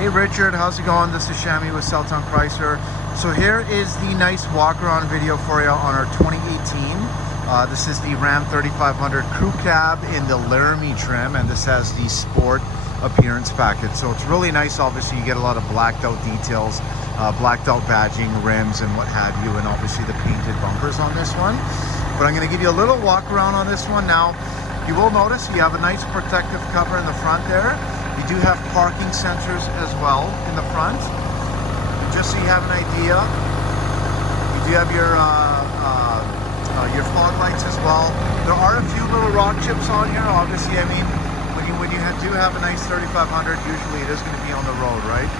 Hey Richard, how's it going? This is Shammi with Southtown Chrysler. So here is the nice walk around video for you on our 2018. This is the Ram 3500 crew cab in the Laramie trim, and this has the sport appearance package. So it's really nice. Obviously you get a lot of blacked out details, blacked out badging, rims and what have you, and obviously the painted bumpers on this one. But I'm going to give you a little walk around on this one. Now you will notice you have a nice protective cover in the front there. You do have parking sensors as well in the front. And just so you have an idea, you do have your fog lights as well. There are a few little rock chips on here. Obviously, I mean, when you do have a nice 3500, usually it is going to be on the road, right?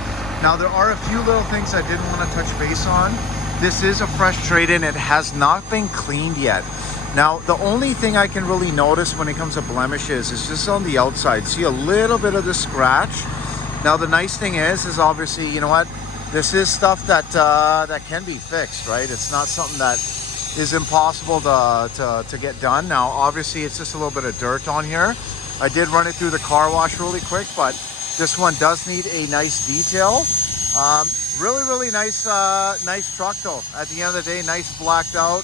Now, there are a few little things I didn't want to touch base on. This is a fresh trade-in. It has not been cleaned yet. Now, the only thing I can really notice when it comes to blemishes is just on the outside. See a little bit of the scratch. Now, the nice thing is obviously, you know what? This is stuff that that can be fixed, right? It's not something that is impossible to get done. Now, obviously, it's just a little bit of dirt on here. I did run it through the car wash really quick, but this one does need a nice detail. Really nice, nice truck though. At the end of the day, nice blacked out.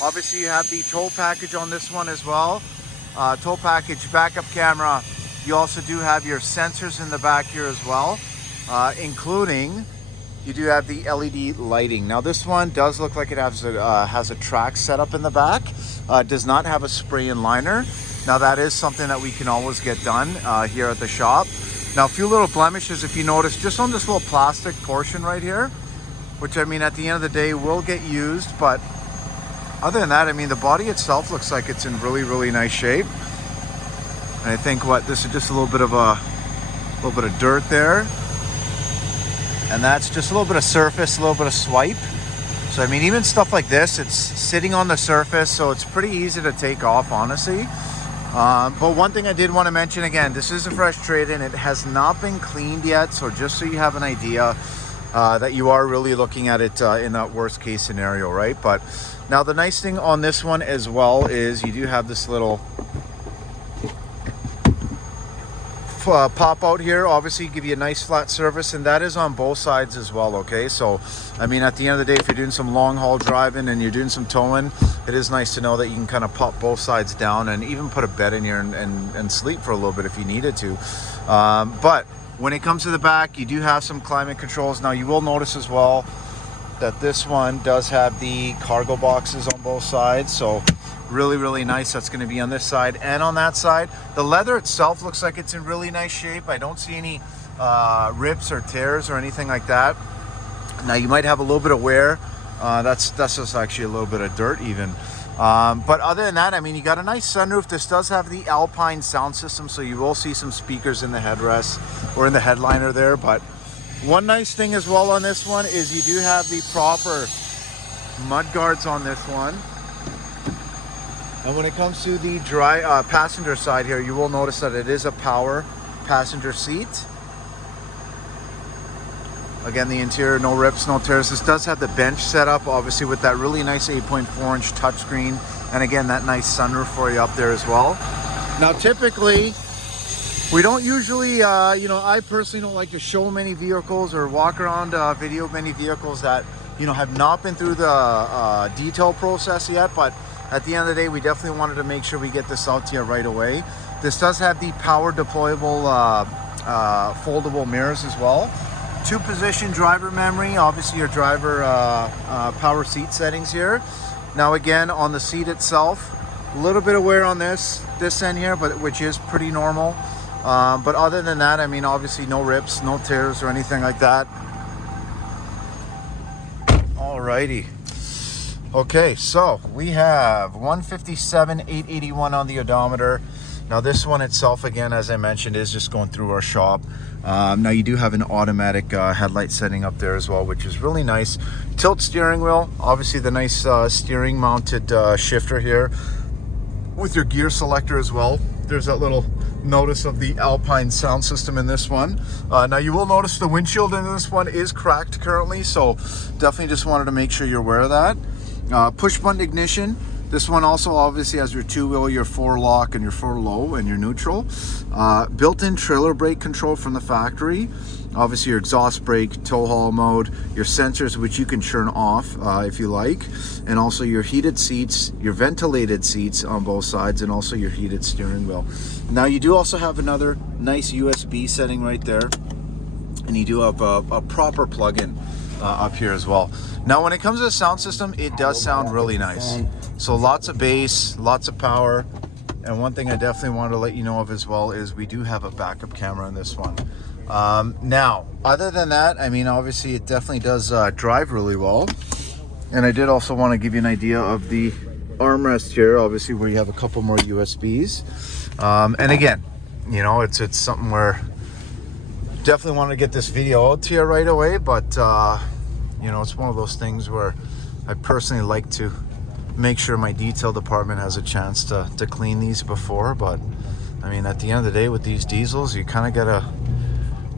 Obviously, you have the tow package on this one as well. Tow package, backup camera. You also do have your sensors in the back here as well, including you do have the LED lighting. Now, this one does look like it has a track setup in the back. Does not have a spray and liner. Now, that is something that we can always get done here at the shop. Now, a few little blemishes, if you notice, just on this little plastic portion right here, which, I mean, at the end of the day will get used, but other than that, I mean, the body itself looks like it's in really nice shape. And I think this is just a little bit of dirt there. And that's just a little bit of surface, a little bit of swipe. So, I mean, even stuff like this, it's sitting on the surface, so it's pretty easy to take off, honestly. But one thing I did want to mention, again, this is a fresh trade-in. It has not been cleaned yet, so just so you have an idea that you are really looking at it in that worst case scenario, right? But now the nice thing on this one as well is you do have this little pop out here, obviously give you a nice flat surface, and that is on both sides as well. Okay, so I mean, at the end of the day, if you're doing some long haul driving and you're doing some towing, it is nice to know that you can kind of pop both sides down and even put a bed in here and sleep for a little bit if you needed to. But when it comes to the back, you do have some climate controls. Now, you will notice as well that this one does have the cargo boxes on both sides, so really nice. That's going to be on this side and on that side. The leather itself looks like it's in really nice shape. I don't see any rips or tears or anything like that. Now, you might have a little bit of wear. That's just actually a little bit of dirt even. But other than that, I mean, you got a nice sunroof. This does have the Alpine sound system, so you will see some speakers in the headrest or in the headliner there. But one nice thing as well on this one is you do have the proper mud guards on this one. And when it comes to the passenger side here, you will notice that it is a power passenger seat. Again, the interior, no rips, no tears. This does have the bench set up, obviously, with that really nice 8.4-inch touchscreen. And again, that nice sunroof for you up there as well. Now, typically, we don't usually, you know, I personally don't like to show many vehicles or walk around video many vehicles that, you know, have not been through the detail process yet. But at the end of the day, we definitely wanted to make sure we get this out to you right away. This does have the power deployable foldable mirrors as well. 2-position driver memory, obviously your driver power seat settings here. Now, again, on the seat itself, a little bit of wear on this end here, but which is pretty normal. But other than that, I mean, obviously no rips, no tears or anything like that. Alrighty. Okay, so we have 157,881 on the odometer. Now, this one itself, again, as I mentioned, is just going through our shop. Now, you do have an automatic headlight setting up there as well, which is really nice. Tilt steering wheel, obviously the nice steering mounted shifter here with your gear selector as well. There's that little notice of the Alpine sound system in this one. Now, you will notice the windshield in this one is cracked currently, so definitely just wanted to make sure you're aware of that. Push button ignition. This one also obviously has your 2-wheel, your 4-lock, and your 4-low, and your neutral. Built-in trailer brake control from the factory. Obviously your exhaust brake, tow haul mode, your sensors which you can turn off if you like, and also your heated seats, your ventilated seats on both sides, and also your heated steering wheel. Now you do also have another nice USB setting right there, and you do have a proper plug-in up here as well. Now when it comes to the sound system, it does sound really nice. So lots of bass, lots of power. And one thing I definitely want to let you know of as well is we do have a backup camera in this one. Now, other than that, I mean, obviously it definitely does drive really well. And I did also want to give you an idea of the armrest here, obviously, where you have a couple more USBs. And again, you know, it's something where definitely want to get this video out to you right away, but you know, it's one of those things where I personally like to make sure my detail department has a chance to clean these before. But I mean, at the end of the day with these diesels, you kind of gotta,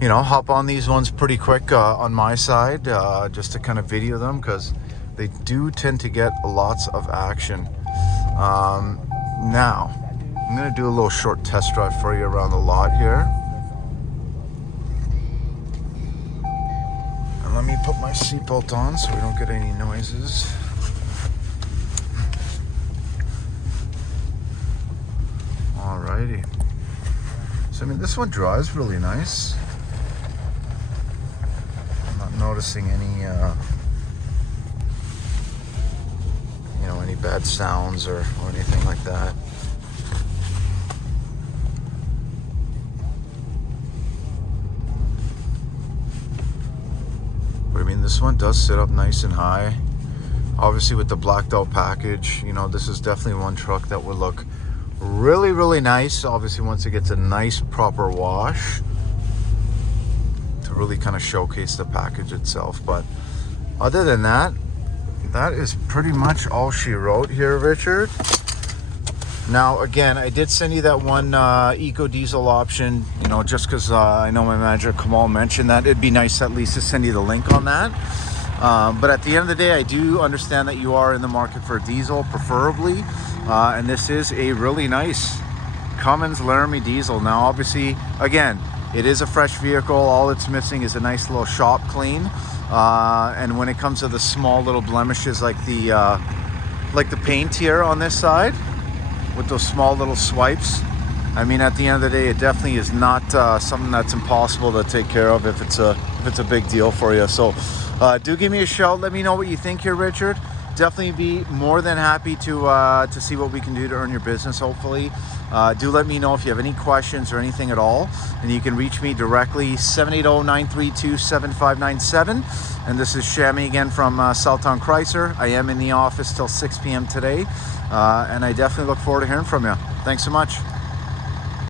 you know, hop on these ones pretty quick on my side, just to kind of video them, because they do tend to get lots of action. Now I'm gonna do a little short test drive for you around the lot here. And let me put my seatbelt on so we don't get any noises. Alrighty. So I mean, this one drives really nice. I'm not noticing any, you know, any bad sounds or anything like that. But I mean, this one does sit up nice and high. Obviously with the blacked out package, you know, this is definitely one truck that would look really, really nice. Obviously once it gets a nice proper wash to really kind of showcase the package itself. But other than that, that is pretty much all she wrote here, Richard. Now again, I did send you that one eco diesel option, you know, just because I know my manager Kamal mentioned that. It'd be nice at least to send you the link on that. But at the end of the day, I do understand that you are in the market for a diesel, preferably. And this is a really nice Cummins Laramie diesel. Now, obviously, again, it is a fresh vehicle. All it's missing is a nice little shop clean. And when it comes to the small little blemishes like the paint here on this side, with those small little swipes, I mean, at the end of the day, it definitely is not something that's impossible to take care of if it's a big deal for you. So do give me a shout. Let me know what you think here, Richard. Definitely be more than happy to see what we can do to earn your business, hopefully. Do let me know if you have any questions or anything at all. And you can reach me directly, 780-932-7597. And this is Shammi again from Southtown Chrysler. I am in the office till 6 p.m. today. And I definitely look forward to hearing from you. Thanks so much.